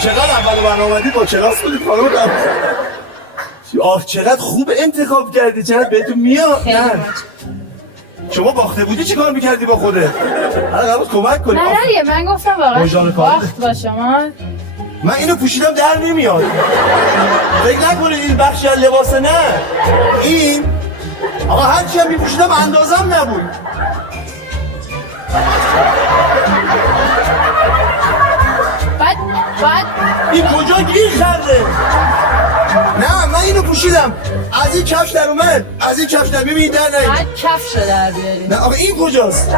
چقدر اول برنامه‌دی با کلاس بودی خانم دم. آه چقدر خوب انتخاب کردی، چقدر بهتون میاد. نه شما باخته بودی چی کار میکردی با خودت؟ قرار کمک کنی. نه دیگه من گفتم واقعا باخت با شما. من اینو پوشیدم در نمیاد. فکر نکنید این بخشی از لباسه، نه این آقا هرچی هم میپوشیدم اندازم نبود. بعد این کجا گیر کرده؟ نه من اینو پوشیدم از این کفش در اومد، از این کفش در ببینید در نهید. بعد کفش در بیاری. نه آقا این کجاست؟